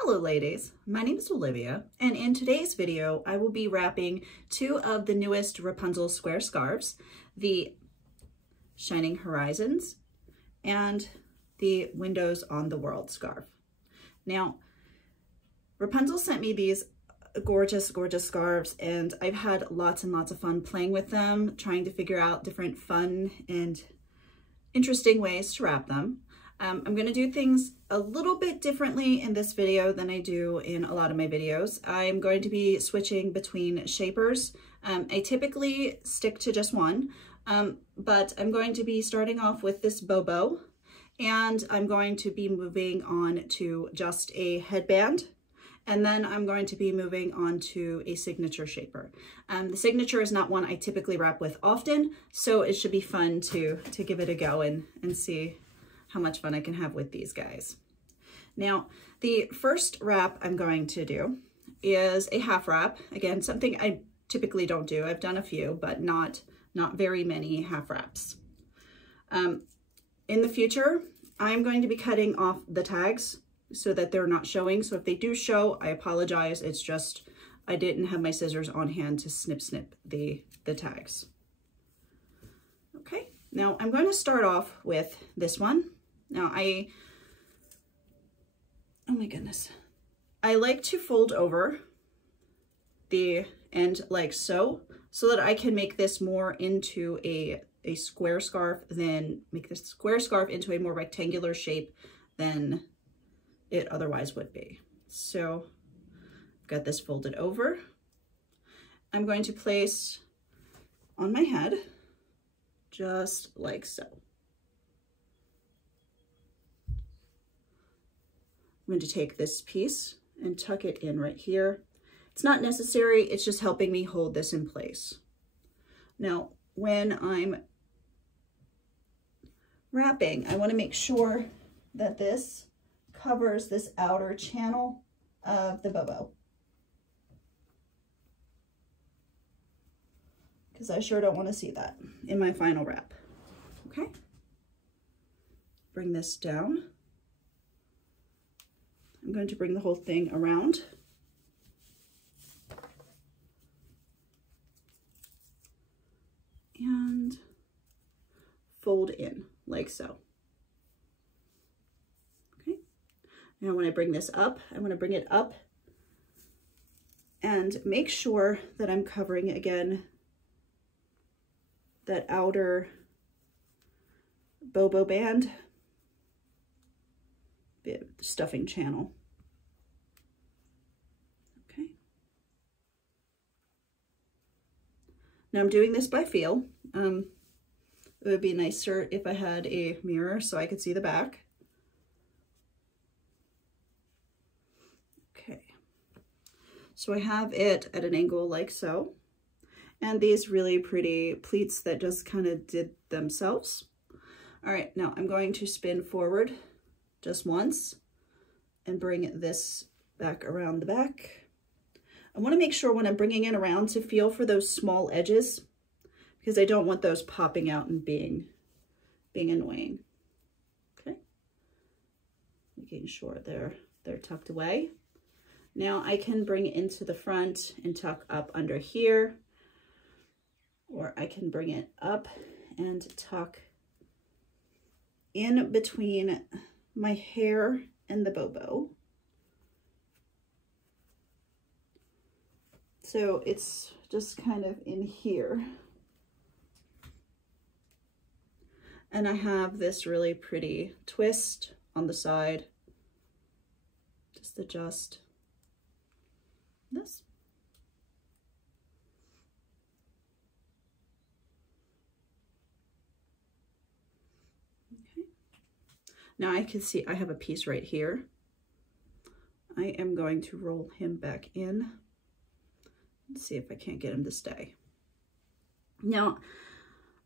Hello ladies, my name is Olivia, and in today's video I will be wrapping two of the newest Wrapunzel square scarves, the Shining Horizons and the Windows on the World scarf. Now, Wrapunzel sent me these gorgeous scarves, and I've had lots and lots of fun playing with them, trying to figure out different fun and interesting ways to wrap them. I'm going to do things a little bit differently in this video than I do in a lot of my videos. I'm going to be switching between shapers. I typically stick to just one, but I'm going to be starting off with this Bobo, and I'm going to be moving on to just a headband, and then I'm going to be moving on to a signature shaper. The signature is not one I typically wrap with often, so it should be fun to give it a go and see how much fun I can have with these guys. Now, the first wrap I'm going to do is a half wrap. Again, something I typically don't do. I've done a few, but not very many half wraps. In the future, I'm going to be cutting off the tags so that they're not showing. So if they do show, I apologize. It's just I didn't have my scissors on hand to snip the tags. Okay, now I'm going to start off with this one. Now oh my goodness, I like to fold over the end like so that I can make this more into a square scarf, then make this square scarf into a more rectangular shape than it otherwise would be. So I've got this folded over. I'm going to place on my head just like so. I'm going to take this piece and tuck it in right here. It's not necessary, it's just helping me hold this in place. Now, when I'm wrapping, I want to make sure that this covers this outer channel of the Bobo, because I sure don't want to see that in my final wrap. Okay, bring this down. I'm going to bring the whole thing around. And fold in like so. Okay. Now when I bring this up, I want to bring it up and make sure that I'm covering again that outer Bobo band, the stuffing channel. Okay. Now I'm doing this by feel. It would be nicer if I had a mirror so I could see the back. Okay. So I have it at an angle like so. And these really pretty pleats that just kind of did themselves. All right, now I'm going to spin forward just once and bring this back around the back. I want to make sure when I'm bringing it around to feel for those small edges, because I don't want those popping out and being annoying. Okay, making sure they're tucked away. Now I can bring it into the front and tuck up under here, or I can bring it up and tuck in between my hair and the Bobo. So it's just kind of in here. And I have this really pretty twist on the side. Just adjust this. Now I can see I have a piece right here. I am going to roll him back in and see if I can't get him to stay. Now,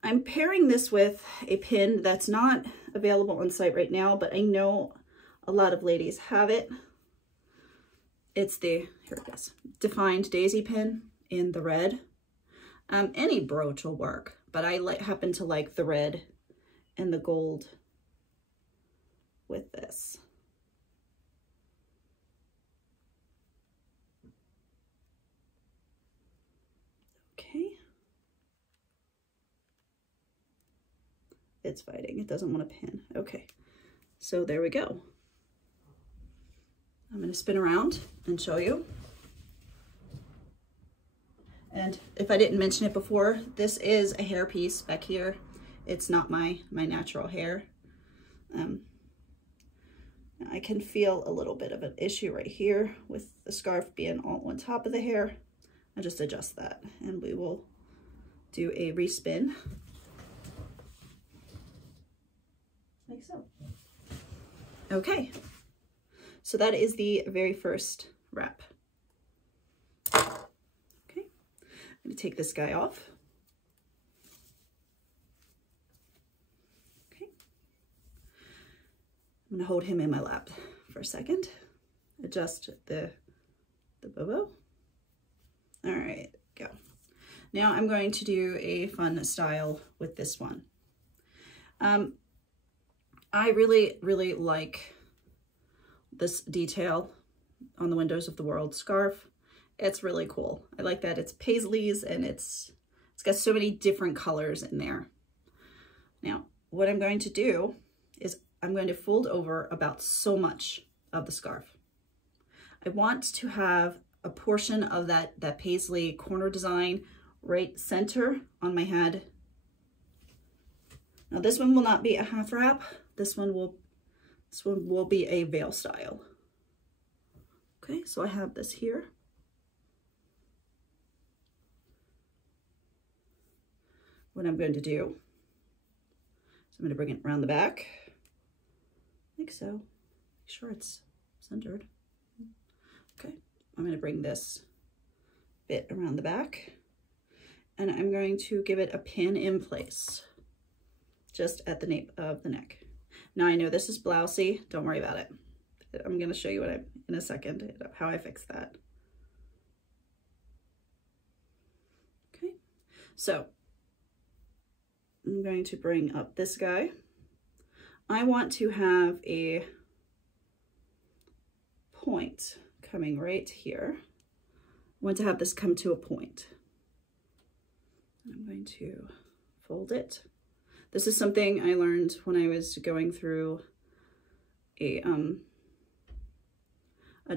I'm pairing this with a pin that's not available on site right now, but I know a lot of ladies have it. It's the, here it is, Defined Daisy pin in the red. Any brooch will work, but I happen to like the red and the gold with this. It's fighting. It doesn't want to pin. Okay, so there we go. I'm going to spin around and show you. And if I didn't mention it before, this is a hair piece back here. It's not my natural hair. I can feel a little bit of an issue right here with the scarf being all on top of the hair. I just adjust that and we will do a respin. Like so. Okay, so that is the very first wrap. Okay, I'm going to take this guy off. Okay, I'm going to hold him in my lap for a second. Adjust the Bobo. All right, go. Now I'm going to do a fun style with this one. I really, really like this detail on the Windows of the World scarf. It's really cool. I like that it's paisleys and it's got so many different colors in there. Now, what I'm going to do is I'm going to fold over about so much of the scarf. I want to have a portion of that paisley corner design right center on my head. Now this one will not be a half wrap. This one will be a veil style. Okay, so I have this here. What I'm going to do is I'm going to bring it around the back, like so. Make sure it's centered. Okay, I'm going to bring this bit around the back, and I'm going to give it a pin in place, just at the nape of the neck. Now I know this is blousey, don't worry about it. I'm going to show you in a second how I fix that. Okay, so I'm going to bring up this guy. I want to have a point coming right here. I want to have this come to a point. I'm going to fold it. This is something I learned when I was going through a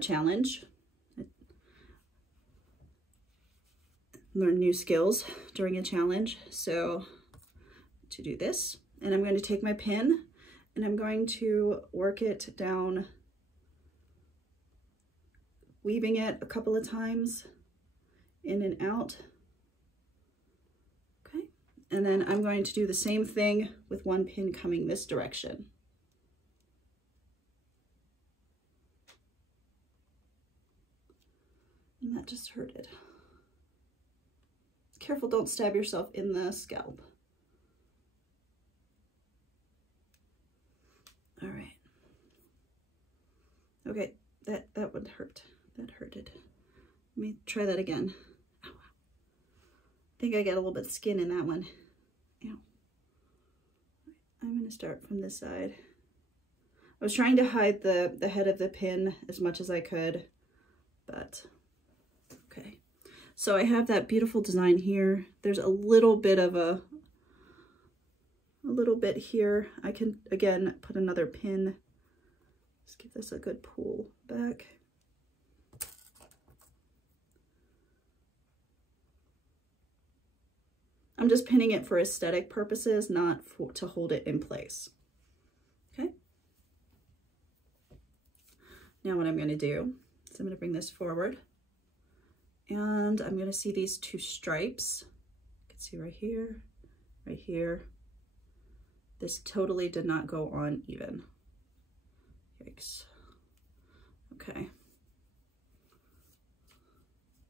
challenge. I learned new skills during a challenge. So to do this, and I'm going to take my pin and I'm going to work it down, weaving it a couple of times in and out. And then I'm going to do the same thing with one pin coming this direction. And that just hurted. Careful, don't stab yourself in the scalp. All right. Okay, that would hurt. That hurted. Let me try that again. I think I got a little bit of skin in that one. Ow. I'm going to start from this side. I was trying to hide the head of the pin as much as I could, but okay. So I have that beautiful design here. There's a little bit of a little bit here. I can, again, put another pin. Just give this a good pull back. I'm just pinning it for aesthetic purposes, not to hold it in place. Okay. Now what I'm going to do is I'm going to bring this forward, and I'm going to see these two stripes. You can see right here, right here. This totally did not go on even. Yikes. Okay.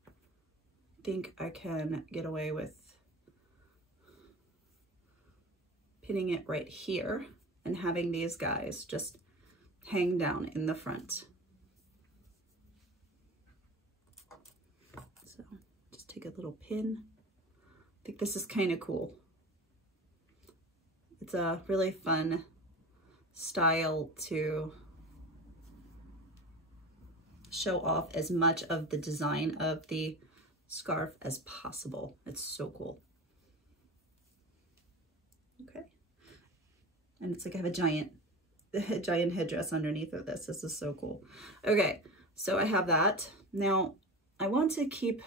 I think I can get away with pinning it right here and having these guys just hang down in the front. So just take a little pin. I think this is kind of cool. It's a really fun style to show off as much of the design of the scarf as possible. It's so cool. Okay. And it's like I have a giant headdress underneath of this. This is so cool. Okay, so I have that. Now I want to keep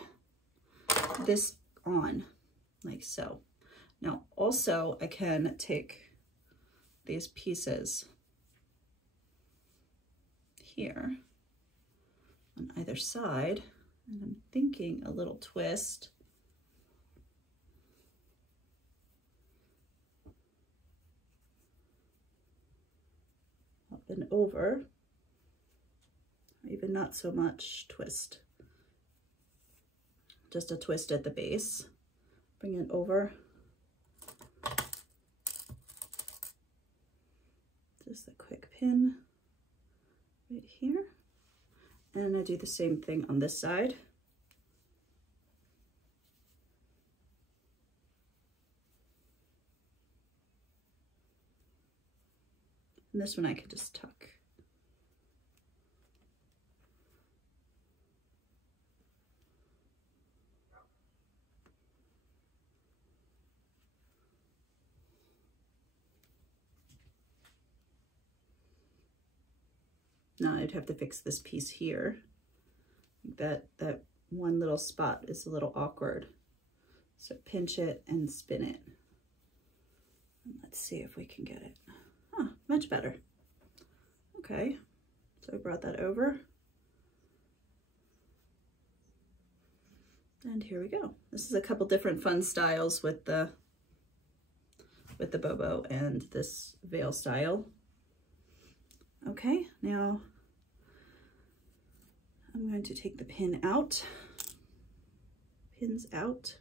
this on like so. Now also I can take these pieces here on either side, and I'm thinking a little twist. Up and over, or even not so much twist. Just a twist at the base. Bring it over. Just a quick pin right here. And I do the same thing on this side. And this one I could just tuck. Now I'd have to fix this piece here. That one little spot is a little awkward. So pinch it and spin it. And let's see if we can get it. Huh, much better. Okay, so I brought that over. And here we go. This is a couple different fun styles with the Bobo and this veil style. Okay, now I'm going to take the pin out, pins out.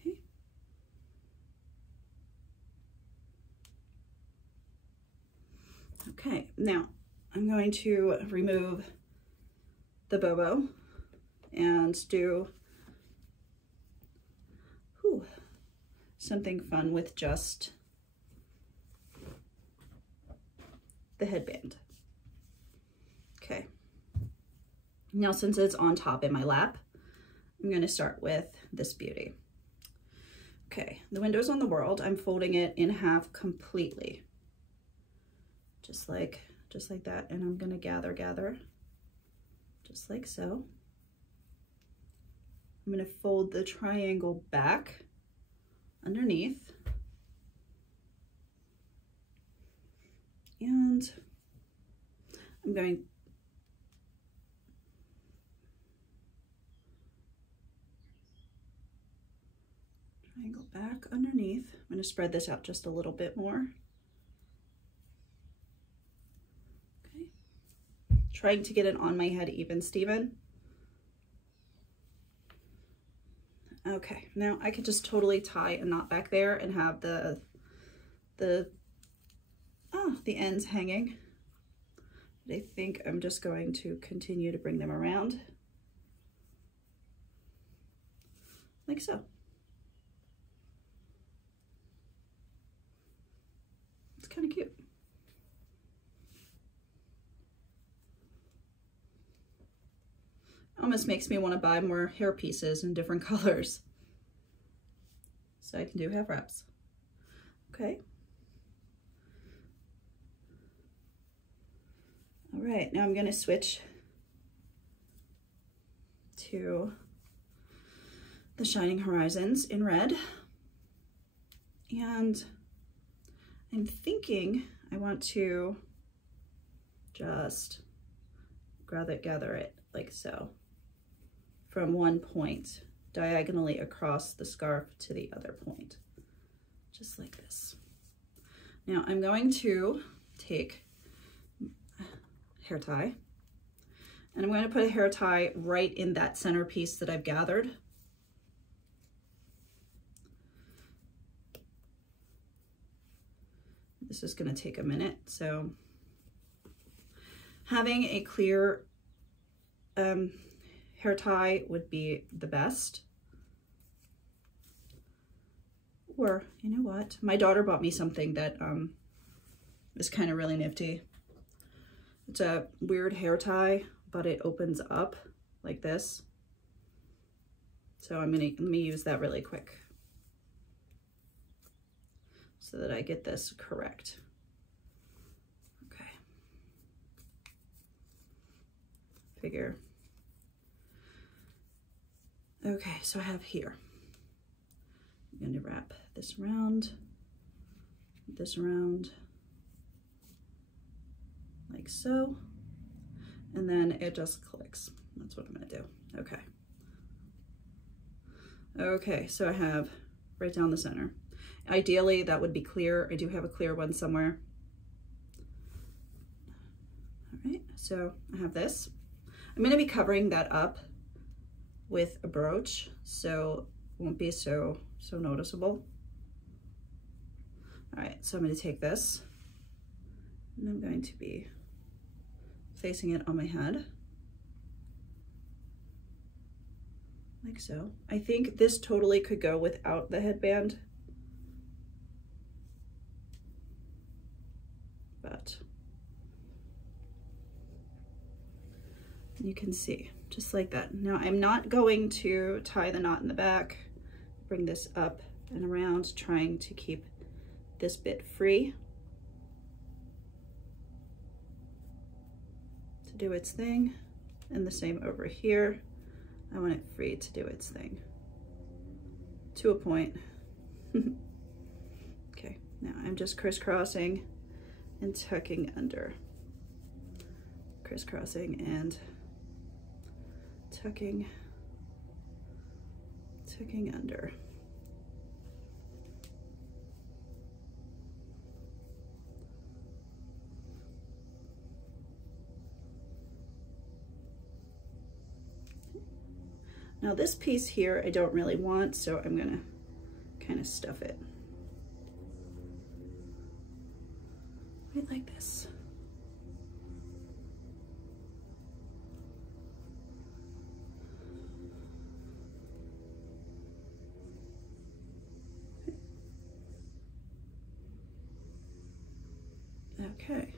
Okay. Okay, now I'm going to remove the Bobo and do something fun with just the headband. Okay, now since it's on top in my lap, I'm going to start with this beauty. Okay, the Windows on the World, I'm folding it in half completely, just like that, and I'm going to gather just like so. I'm going to fold the triangle back underneath, and I'm going triangle back underneath. I'm going to spread this out just a little bit more. Okay, trying to get it on my head even, Steven. Okay, now I could just totally tie a knot back there and have the ends hanging. But I think I'm just going to continue to bring them around like so. It's kind of cute. Almost makes me want to buy more hair pieces in different colors so I can do half wraps. Okay. All right, now I'm going to switch to the Shining Horizons in red, and I'm thinking I want to just gather it like so, from one point diagonally across the scarf to the other point, just like this. Now I'm going to take a hair tie, and I'm going to put a hair tie right in that center piece that I've gathered. This is going to take a minute, so having a clear hair tie would be the best. Or, you know what? My daughter bought me something that is kind of really nifty. It's a weird hair tie, but it opens up like this. So let me use that really quick so that I get this correct. Okay. Figure. Okay, so I have here. I'm going to wrap this around, like so, and then it just clicks. That's what I'm going to do. Okay. Okay, so I have right down the center. Ideally, that would be clear. I do have a clear one somewhere. All right, so I have this. I'm going to be covering that up with a brooch, so it won't be so noticeable. All right, so I'm going to take this, and I'm going to be placing it on my head. Like so. I think this totally could go without the headband, but you can see, just like that. Now I'm not going to tie the knot in the back, bring this up and around, trying to keep this bit free to do its thing, and the same over here. I want it free to do its thing to a point. Okay, now I'm just crisscrossing and tucking under. Crisscrossing and tucking under. Now this piece here I don't really want, so I'm gonna kind of stuff it right like this. Okay.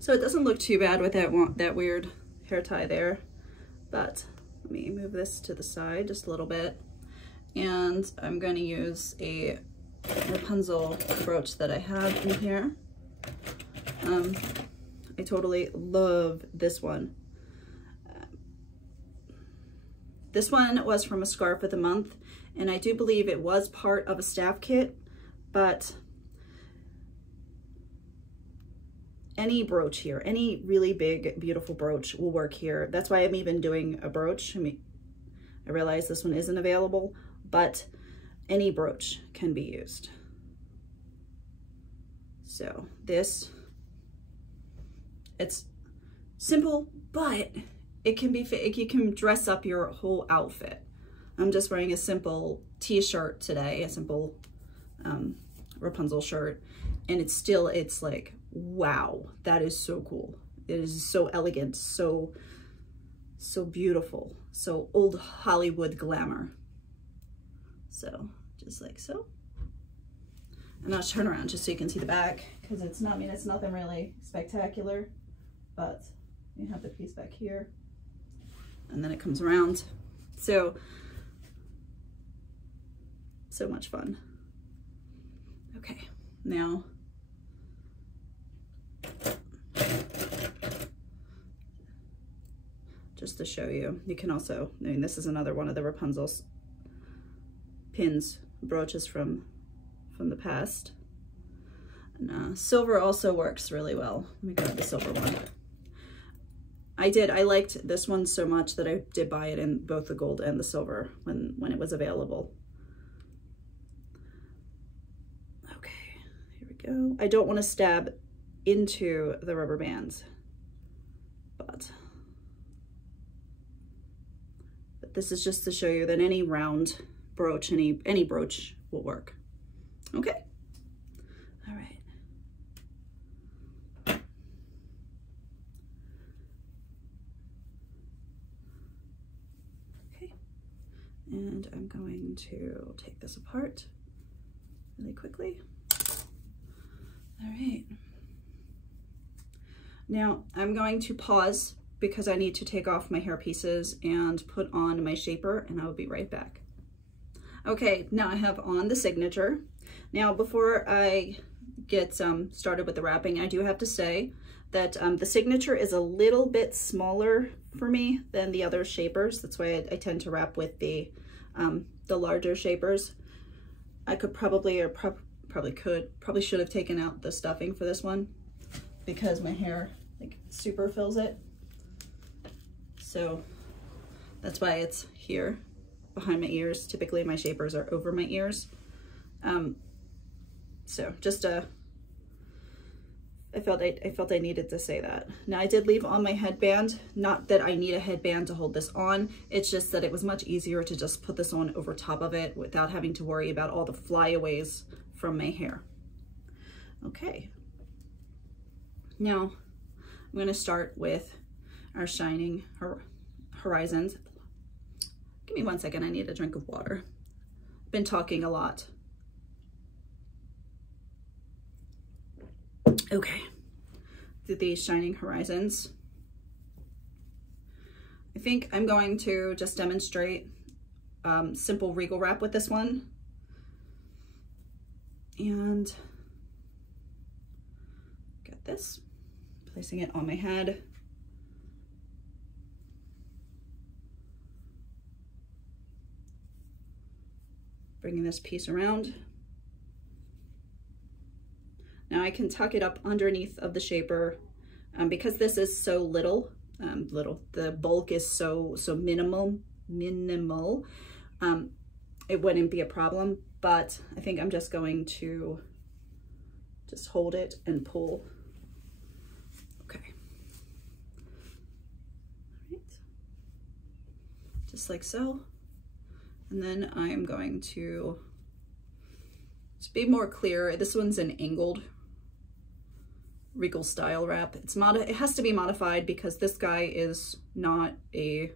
So it doesn't look too bad with that weird hair tie there, but let me move this to the side just a little bit, and I'm going to use a Wrapunzel brooch that I have in here. I totally love this one. This one was from a Scarf of the Month, and I do believe it was part of a staff kit, but any brooch here, any really big, beautiful brooch will work here. That's why I'm even doing a brooch. I mean, I realize this one isn't available, but any brooch can be used. So this, it's simple, but it can be, you can dress up your whole outfit. I'm just wearing a simple t-shirt today, a simple Wrapunzel shirt, and it's like, wow, that is so cool. It is so elegant, so beautiful, so old Hollywood glamour. So just like so. And I'll turn around just so you can see the back, because it's not, I mean, it's nothing really spectacular, but you have the piece back here, and then it comes around. So much fun. Okay, now just to show you, you can also, I mean, this is another one of the Wrapunzel's pins, brooches from the past. And silver also works really well. Let me grab the silver one. I liked this one so much that I did buy it in both the gold and the silver when it was available. Okay, here we go. I don't want to stab into the rubber bands, but this is just to show you that any round brooch, any brooch will work. Okay. All right. Okay. And I'm going to take this apart really quickly. All right. Now I'm going to pause because I need to take off my hair pieces and put on my shaper, and I will be right back. Okay, now I have on the signature. Now before I get started with the wrapping, I do have to say that the signature is a little bit smaller for me than the other shapers. That's why I tend to wrap with the larger shapers. I could probably should have taken out the stuffing for this one because my hair like super fills it. So that's why it's here behind my ears. Typically my shapers are over my ears. So just I felt I needed to say that. Now I did leave on my headband, not that I need a headband to hold this on, it's just that it was much easier to just put this on over top of it without having to worry about all the flyaways from my hair. Okay, now I'm gonna start with our shining horizons. Give me 1 second, I need a drink of water. Been talking a lot. Okay, through these shining horizons. I think I'm going to just demonstrate simple regal wrap with this one. And get this, placing it on my head. Bringing this piece around. Now I can tuck it up underneath of the shaper because this is so little, the bulk is so minimal, it wouldn't be a problem, but I think I'm just going to just hold it and pull. Okay. All right. Just like so. And then I am going to be more clear. This one's an angled regal style wrap. It has to be modified because this guy is not a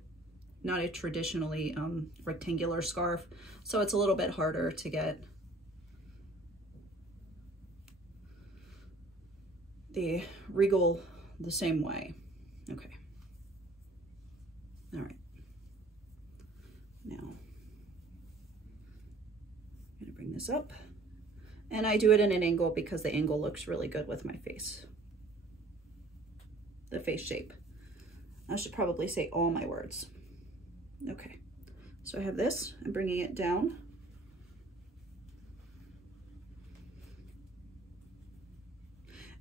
traditionally rectangular scarf, so it's a little bit harder to get the regal the same way. Okay. All right. Now I'm gonna bring this up, and I do it in an angle because the angle looks really good with my face. The face shape. I should probably say all my words. Okay, so I have this, I'm bringing it down.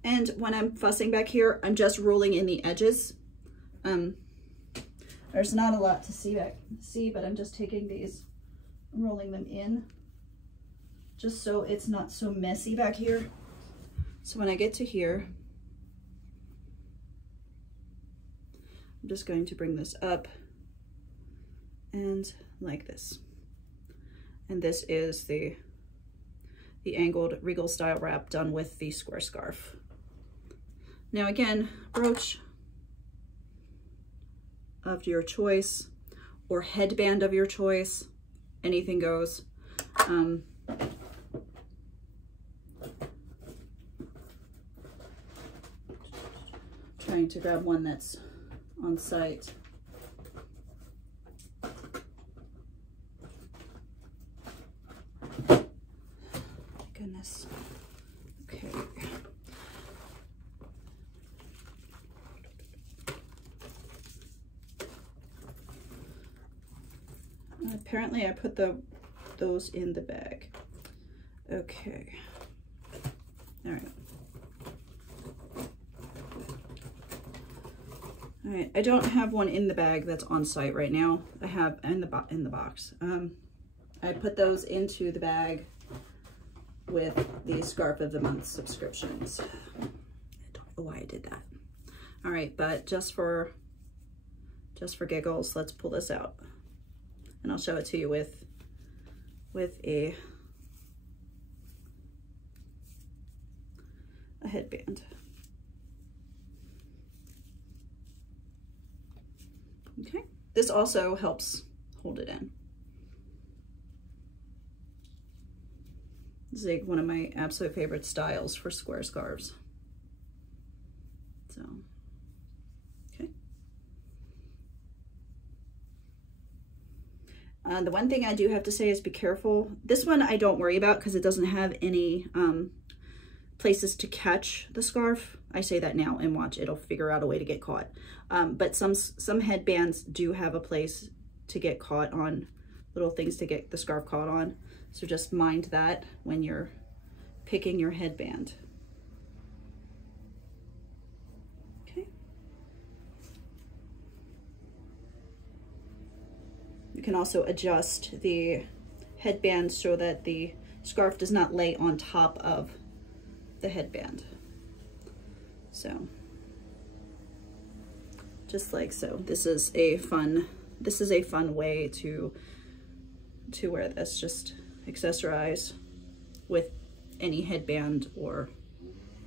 And when I'm fussing back here, I'm just rolling in the edges. There's not a lot to see, but I'm just taking these, rolling them in, just so it's not so messy back here. So when I get to here, I'm just going to bring this up and like this. And this is the angled regal style wrap done with the square scarf. Now again, brooch of your choice or headband of your choice, anything goes. Trying to grab one that's on site. Goodness. Okay. Apparently I put those in the bag. Okay. All right. All right, I don't have one in the bag that's on site right now. I have in the box. I put those into the bag with the Scarf of the Month subscriptions. I don't know why I did that. All right, but just for giggles, let's pull this out, and I'll show it to you with a headband. Okay, this also helps hold it in. This is one of my absolute favorite styles for square scarves. So The one thing I do have to say is be careful. This one I don't worry about because it doesn't have any places to catch the scarf. I say that now and watch, it'll figure out a way to get caught. But some headbands do have a place to get caught on, little things to get the scarf caught on. So just mind that when you're picking your headband. Okay. You can also adjust the headband so that the scarf does not lay on top of the headband. So just like so. This is a fun way to wear this. Just accessorize with any headband or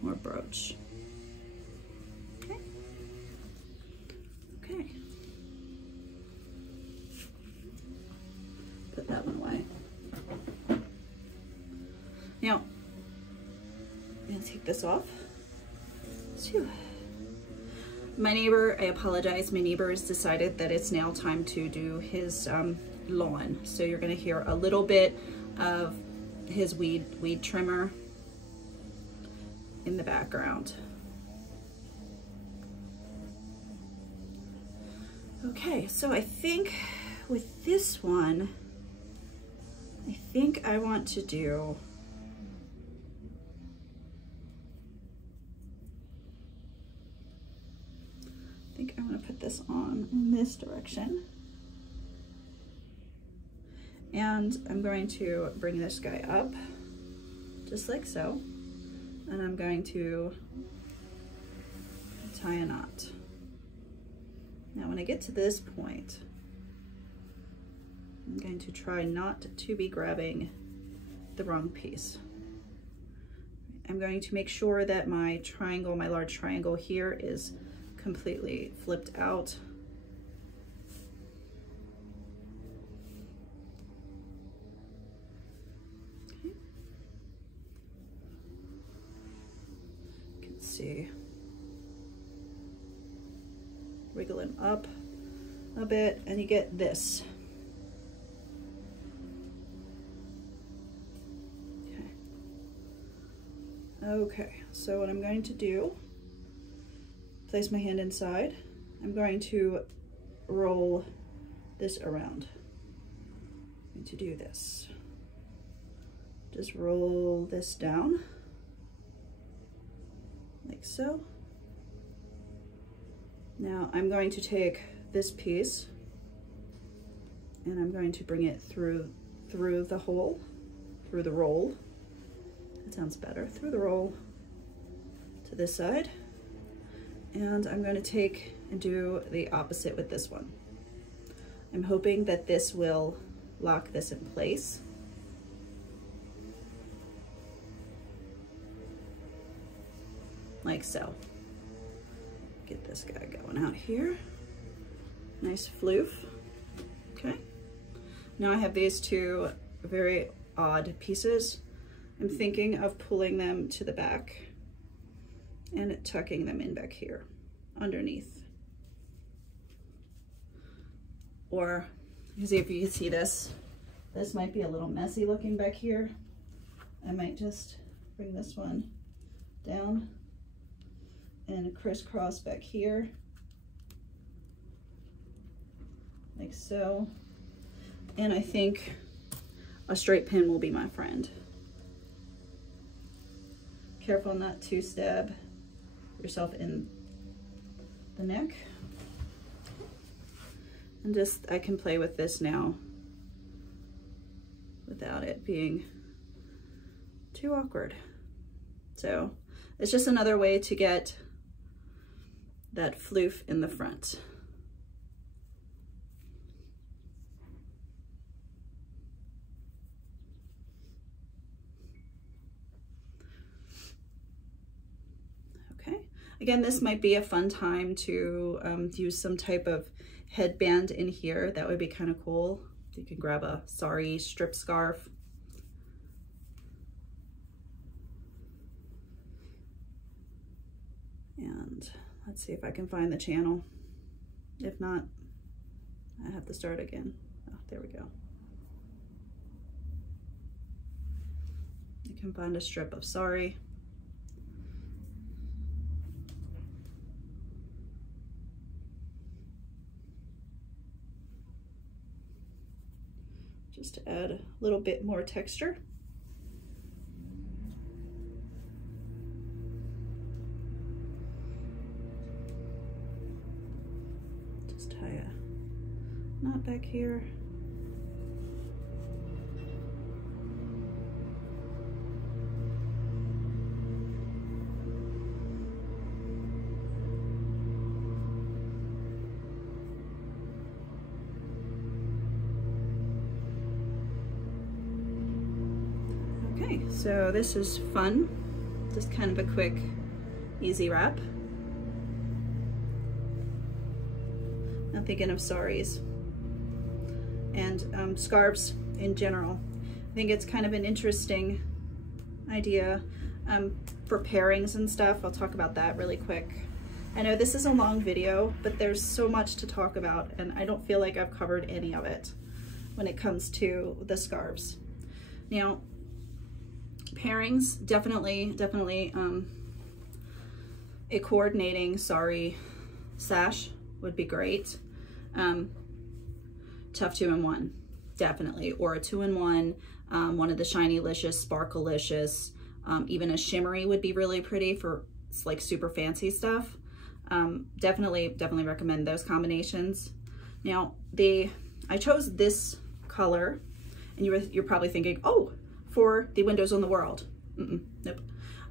brooch. Okay. Okay. Put that one away. Now, I'm gonna take this off. Phew. My neighbor, I apologize, my neighbor has decided that it's now time to do his lawn. So you're gonna hear a little bit of his weed trimmer in the background. Okay, so I think with this one, I think I want to do this on in this direction, and I'm going to bring this guy up just like so, and I'm going to tie a knot. Now when I get to this point, I'm going to try not to be grabbing the wrong piece. I'm going to make sure that my triangle, my large triangle here, is completely flipped out. Okay. You can see, wiggle him up a bit and you get this. Okay, so what I'm going to do, place my hand inside. I'm going to roll this around. I'm going to do this. Just roll this down, like so. Now I'm going to take this piece and I'm going to bring it through the hole, through the roll. That sounds better. Through the roll to this side. And I'm going to take and do the opposite with this one. I'm hoping that this will lock this in place. Like so. Get this guy going out here. Nice floof. Okay. Now I have these two very odd pieces. I'm thinking of pulling them to the back and tucking them in back here underneath. Or, you see, if you can see this might be a little messy looking back here. I might just bring this one down and crisscross back here, like so. And I think a straight pin will be my friend. Careful not to stab yourself in the neck. And just, I can play with this now without it being too awkward. So it's just another way to get that floof in the front. Again, this might be a fun time to use some type of headband in here. That would be kind of cool. You can grab a Sari strip scarf. And let's see if I can find the channel. If not, I have to start again. Oh, there we go. You can find a strip of Sari. Just to add a little bit more texture. Just tie a knot back here. Okay, so this is fun. Just kind of a quick, easy wrap. I'm thinking of saris and scarves in general. I think it's kind of an interesting idea for pairings and stuff. I'll talk about that really quick. I know this is a long video, but there's so much to talk about, and I don't feel like I've covered any of it when it comes to the scarves. Now, pairings, definitely a coordinating Sari sash would be great. Tuff 2-in-1, definitely, or a 2-in-1, one of the Shiny-licious, Sparkle-licious, even a shimmery would be really pretty for like super fancy stuff. Definitely recommend those combinations. Now, I chose this color, and you're probably thinking, oh, for the windows on the world. Nope.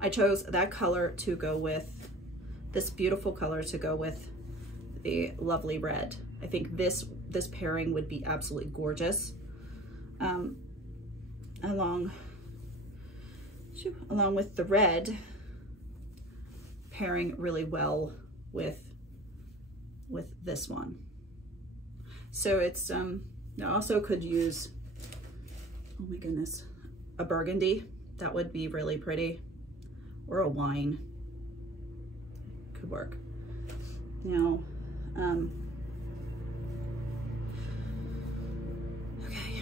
I chose that color to go with, this beautiful color to go with the lovely red. I think this pairing would be absolutely gorgeous. Along with the red, pairing really well with this one. So it's, I also could use, oh my goodness, a burgundy. That would be really pretty, or a wine could work. Now, okay,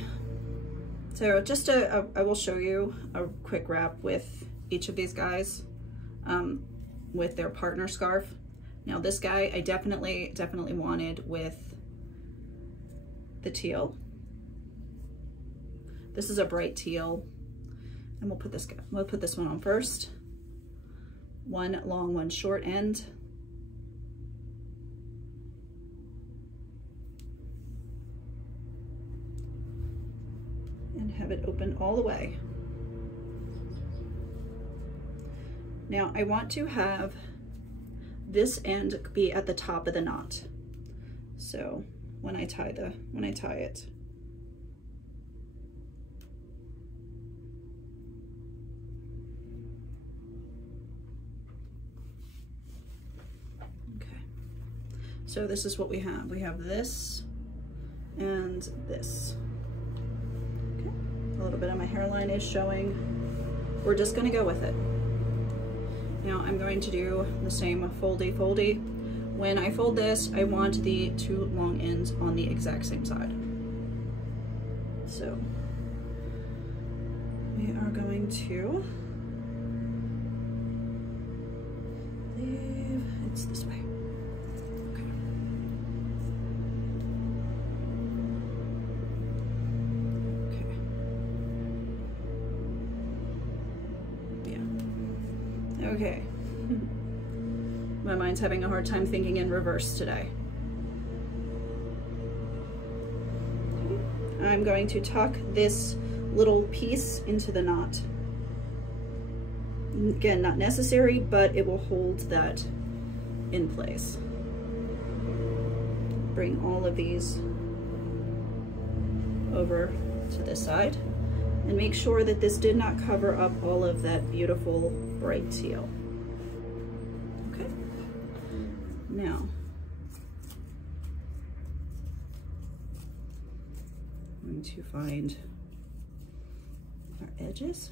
so just I will show you a quick wrap with each of these guys with their partner scarf. Now this guy I definitely wanted with the teal. This is a bright teal, and we'll put this one on first. One long, one short end. And have it open all the way. Now I want to have this end be at the top of the knot. So when I tie it. So this is what we have. We have this and this. Okay. A little bit of my hairline is showing. We're just gonna go with it. Now I'm going to do the same foldy. When I fold this, I want the two long ends on the exact same side. So we are going to leave, it's this way. Okay, my mind's having a hard time thinking in reverse today. Okay. I'm going to tuck this little piece into the knot. Again, not necessary, but it will hold that in place. Bring all of these over to this side. And make sure that this did not cover up all of that beautiful bright teal. Okay. Now, I'm going to find our edges.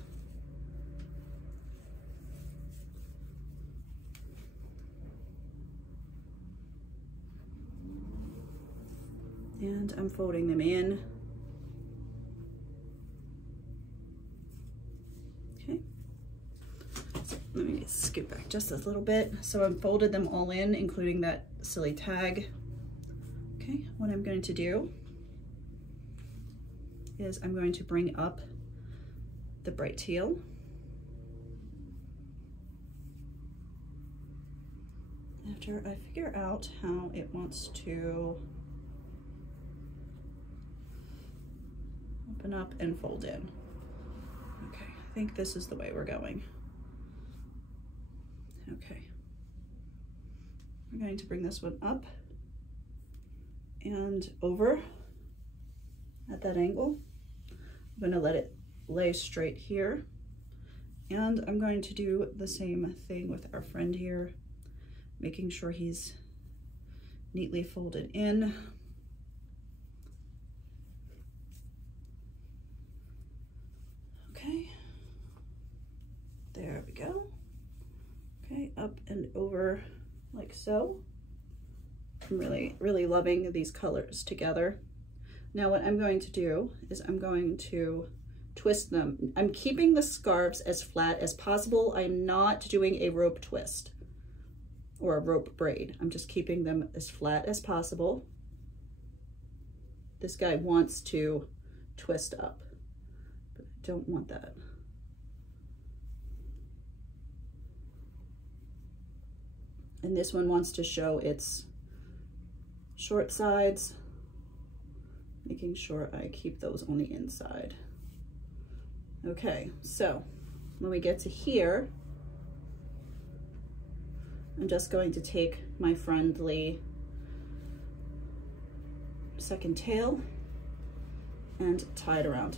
And I'm folding them in. Okay. just a little bit. So I've folded them all in, including that silly tag. Okay, what I'm going to do is I'm going to bring up the bright teal. After I figure out how it wants to open up and fold in. Okay, I think this is the way we're going. Okay, we're going to bring this one up and over at that angle. I'm going to let it lay straight here, and I'm going to do the same thing with our friend here, making sure he's neatly folded in. Okay, there we go. Okay, up and over like so. I'm really loving these colors together. Now what I'm going to do is I'm going to twist them. I'm keeping the scarves as flat as possible. I'm not doing a rope twist or a rope braid. I'm just keeping them as flat as possible. This guy wants to twist up, but I don't want that. And this one wants to show its short sides, making sure I keep those on the inside. Okay, so when we get to here, I'm just going to take my friendly second tail and tie it around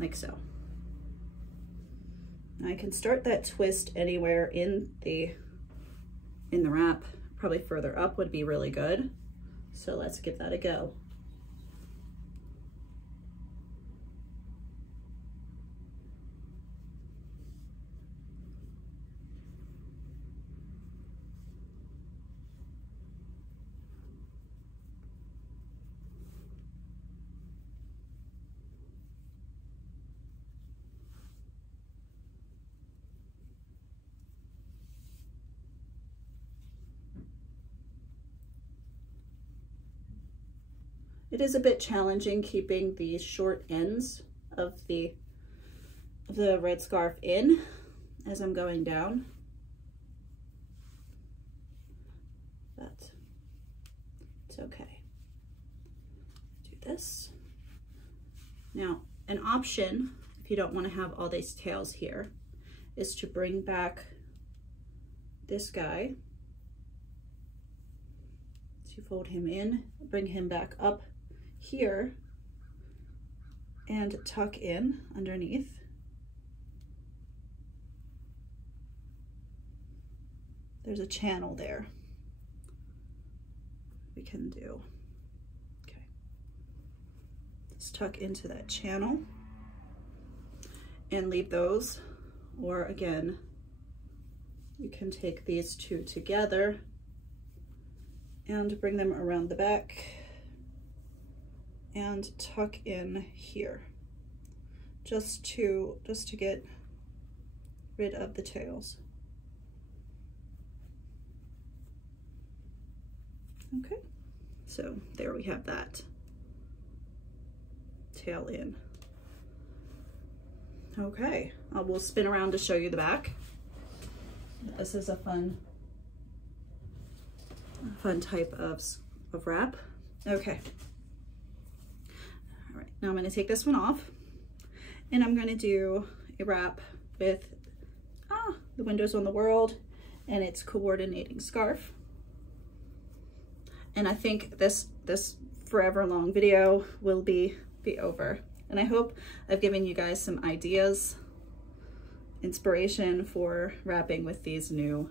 like so. I can start that twist anywhere in the wrap. Probably further up would be really good. So let's give that a go. It is a bit challenging keeping the short ends of the red scarf in as I'm going down, but it's okay. Do this. Now, an option, if you don't want to have all these tails here, is to bring back this guy, to fold him in, bring him back up here and tuck in underneath. There's a channel there we can do. Okay, let's tuck into that channel and leave those, or again, you can take these two together and bring them around the back and tuck in here, just to get rid of the tails. Okay, so there we have that tail in. Okay, we'll spin around to show you the back. This is a fun type of wrap. Okay. All right, now I'm going to take this one off, and I'm going to do a wrap with the Windows on the World and its coordinating scarf. And I think this forever long video will be over. And I hope I've given you guys some ideas, inspiration for wrapping with these new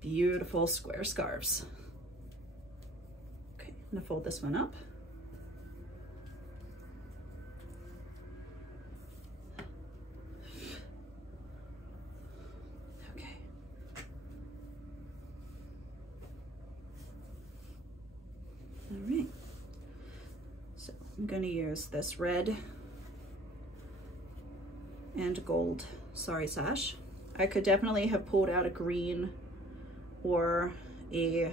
beautiful square scarves. Okay, I'm gonna fold this one up. Okay. All right. So I'm gonna use this red and gold Sari sash. I could definitely have pulled out a green or a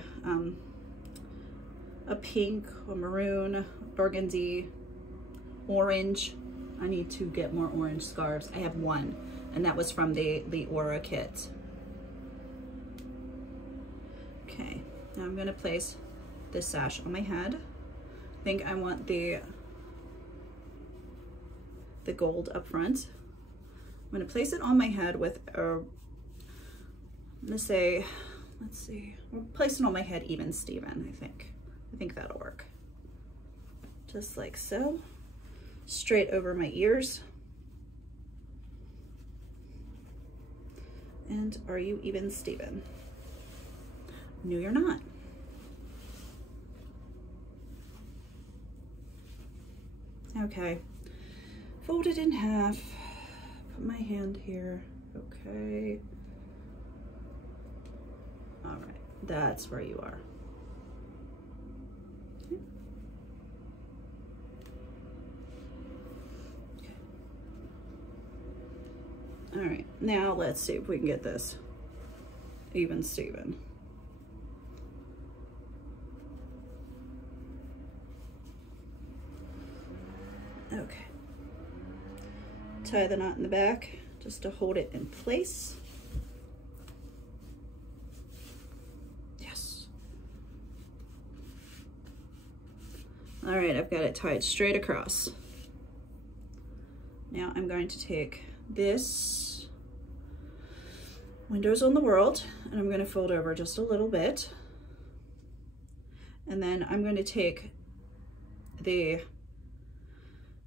pink or maroon, burgundy, orange. I need to get more orange scarves. I have one, and that was from the Aura kit. Okay, now I'm gonna place this sash on my head. I think I want the gold up front. I'm gonna place it on my head with a, I'm gonna say, let's see, we'll place it on my head even Steven, I think. I think that'll work. Just like so, straight over my ears. And are you even Steven? No, you're not. Okay, fold it in half, put my hand here, okay. All right, that's where you are. Okay. All right, now let's see if we can get this even Steven. Okay, tie the knot in the back just to hold it in place. Yes. All right, I've got it tied straight across. Now I'm going to take this Windows on the World and I'm going to fold over just a little bit. And then I'm going to take the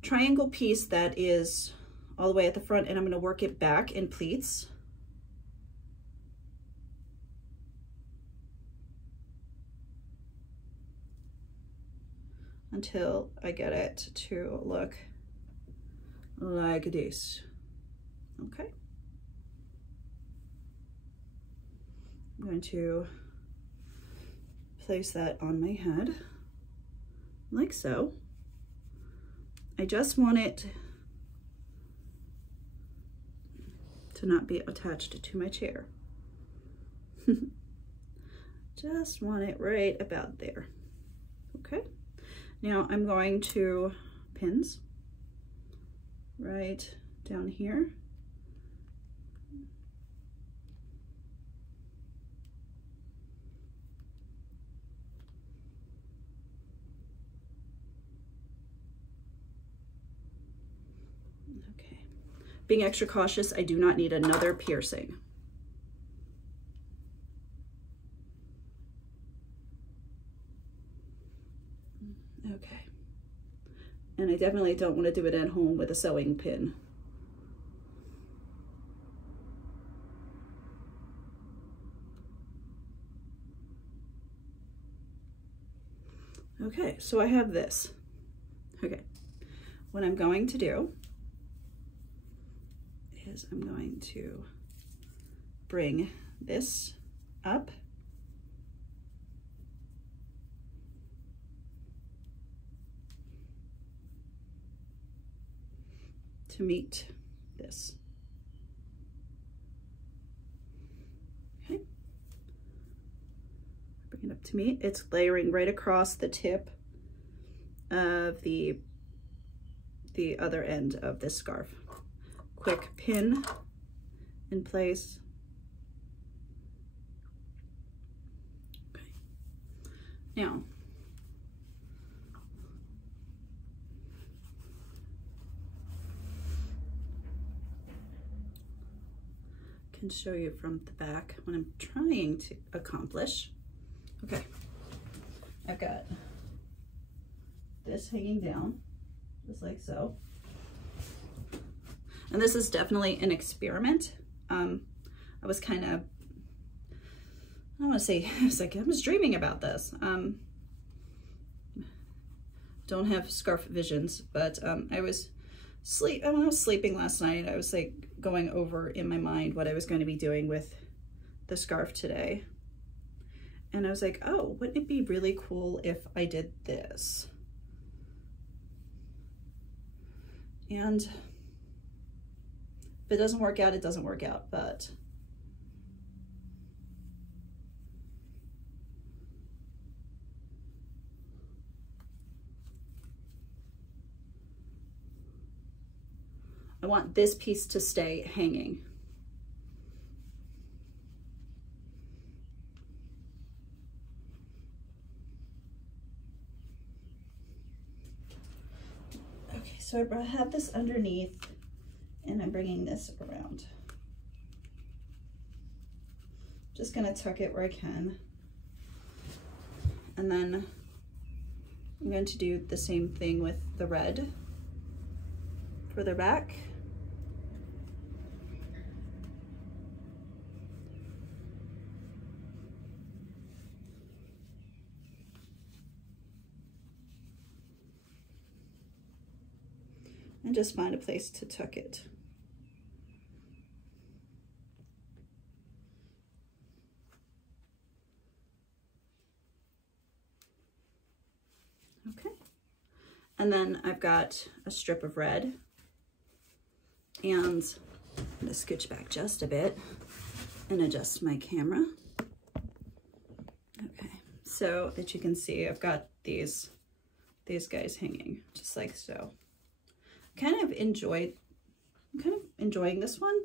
triangle piece that is all the way at the front and I'm going to work it back in pleats. Until I get it to look like this. Okay. I'm going to place that on my head like so. I just want it to not be attached to my chair. Just want it right about there. Okay. Now I'm going to pins right down here. Okay. Being extra cautious, I do not need another piercing. Okay. And I definitely don't want to do it at home with a sewing pin. Okay, so I have this. Okay, what I'm going to do is I'm going to bring this up to meet this. Okay. Bring it up to meet. It's layering right across the tip of the other end of this scarf. Quick pin in place. Okay. Now, can show you from the back what I'm trying to accomplish. Okay, I've got this hanging down, just like so. And this is definitely an experiment. I was kind of, I don't want to say, I was dreaming about this. Don't have scarf visions, but I was sleeping last night. I was like going over in my mind what I was going to be doing with the scarf today. And I was like, oh, wouldn't it be really cool if I did this? And if it doesn't work out, it doesn't work out, but I want this piece to stay hanging. Okay, so I have this underneath and I'm bringing this around. Just gonna tuck it where I can. And then I'm going to do the same thing with the red further back. And just find a place to tuck it. Okay, and then I've got a strip of red, and I'm gonna scooch back just a bit and adjust my camera. Okay, so that you can see, I've got these guys hanging just like so. I'm kind of enjoying this one.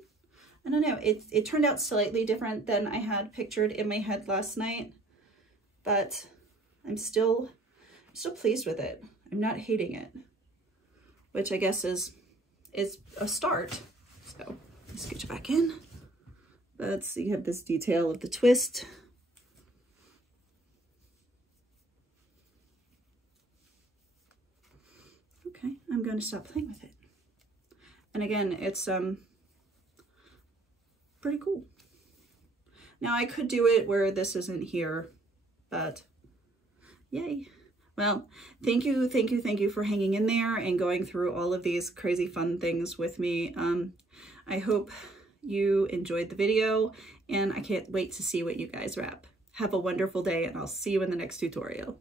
I don't know, it turned out slightly different than I had pictured in my head last night, but I'm still pleased with it. I'm not hating it, which I guess is a start. So scooch it back in. Let's see, you have this detail of the twist. Okay, I'm going to stop playing with it. And again, it's pretty cool. Now I could do it where this isn't here, but yay. Well, thank you for hanging in there and going through all of these crazy fun things with me. I hope you enjoyed the video, and I can't wait to see what you guys wrap. Have a wonderful day, and I'll see you in the next tutorial.